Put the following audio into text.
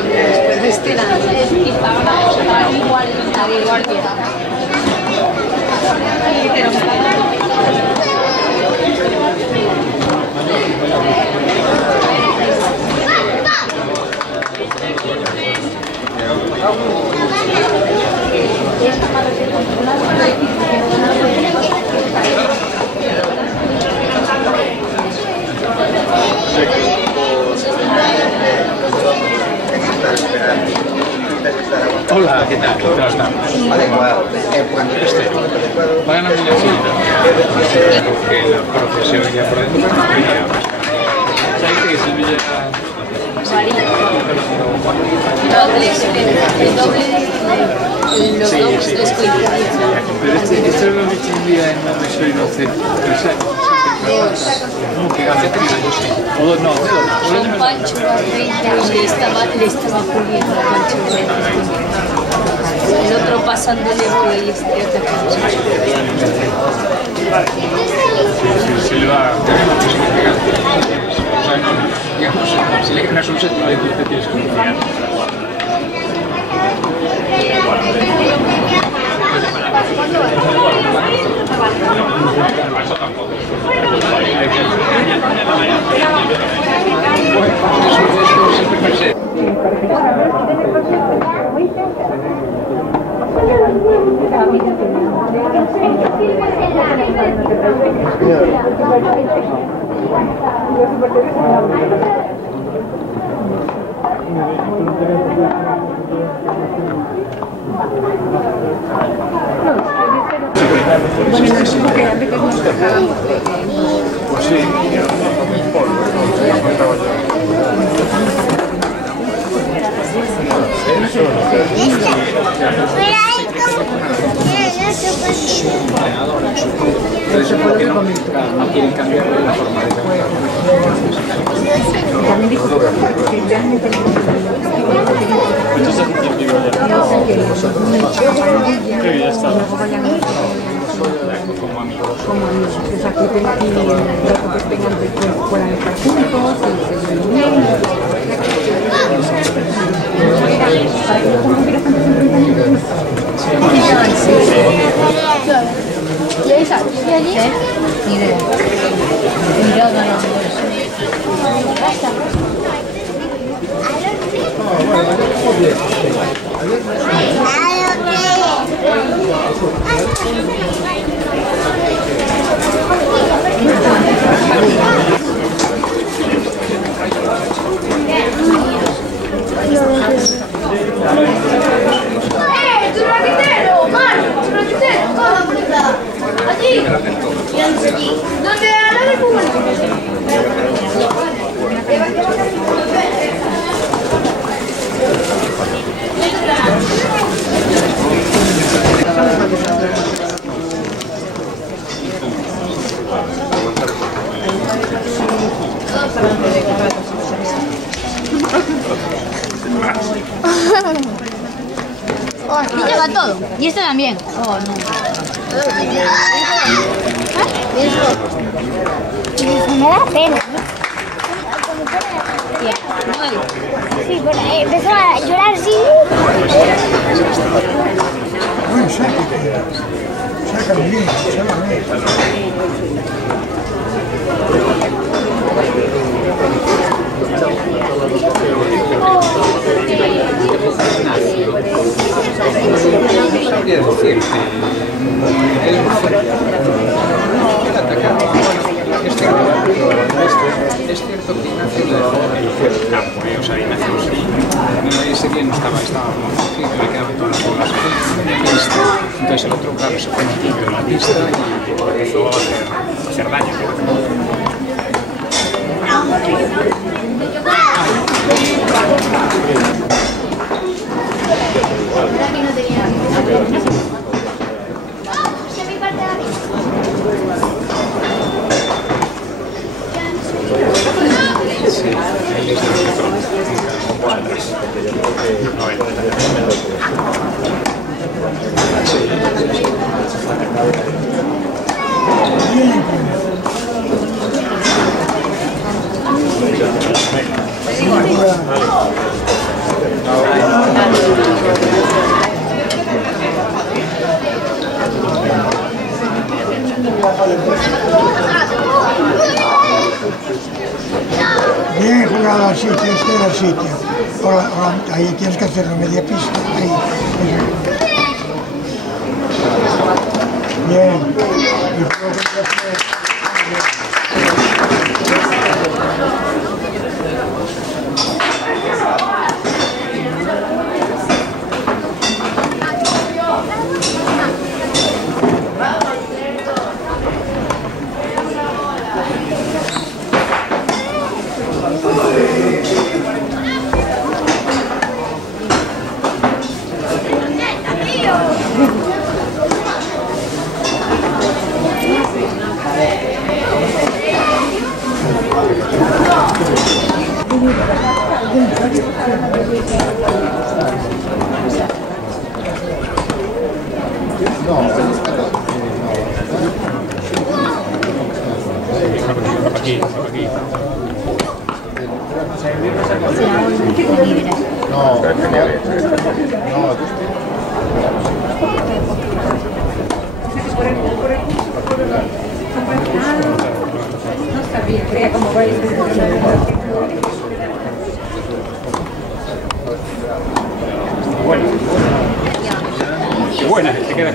después de este año. Igual Hola, ¿qué tal? ¿Cómo estás? Adecuado. Va ganando la siguiente. Porque la profesión ya por dentro no quería. ¿Sabes que Silvia el doble de los dos descuidados. Pero esto lo he hecho un día en donde soy 12, 3 años. No, que hace 3 años. O dos, no, Son Pancho Barreira le estaba puliendo a Pancho Barreira. El otro pasándole por el izquierda. Silva, tenemos que ser o sea, no, digamos, si le ganas un set, no hay que tienes que confiar. Eso tampoco. Bueno, no supongo que a veces nos tocaban. Pues sí, no quieren cambiar la forma de También dijo que ya no tenemos que ya está. como amigos. Como amigos, o sea, que tengan que puedan estar juntos, que se lleven bien. Para que no tuvieras tantos enfrentamientos. ¿Y esa? ¿Y allí? Ni idea. Mirada no. Y lleva todo. Y este también. Oh, no. Me da pena. Sí, bueno, empezó a llorar así. Bueno, sácalo bien, sácalo bien. Sabría decir es cierto que Ignacio le dejó el campo, o sea, Ignacio ese día no estaba muy cogido, le quedaba todas las bolas en la pista, entonces el otro claro se fue metido en la pista y empezó a hacer daño. Sí, ahí es de lo que Bien jugado al sitio, este era el sitio. Ahora, ahí tienes que hacerlo media pista. Ahí. Bien. Buena, te queda